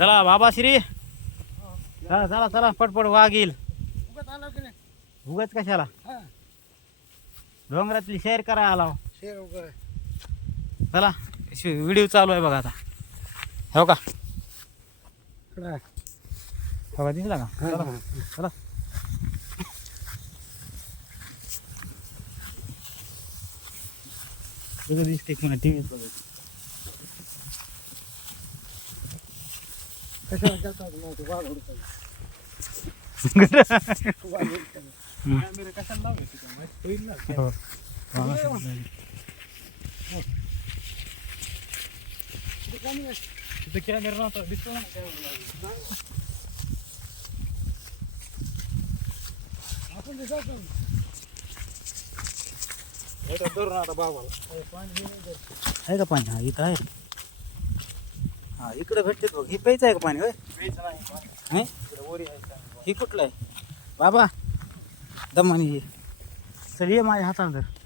चला बाबाश्री, चला चला चला पटपट वाघ येईल. उगाच कशाला डोंगरातली शेअर करा आला. चला व्हिडिओ चालू आहे बघा आता. हो का हो का दिसला का? चला चला तुझं दिसते म्हणा टी व्ही बघायचं. कॅमेरा नव्हता दिसतो ना आपण धरून आता बाबाला आहे का पाणी? हा इथं आहे. हा इकडे भेटते बघ. हे प्यायचं आहे का पाणी? होय नाही ही कुठलं आहे बाबा? दमानी चल ये माझ्या हाताला धर.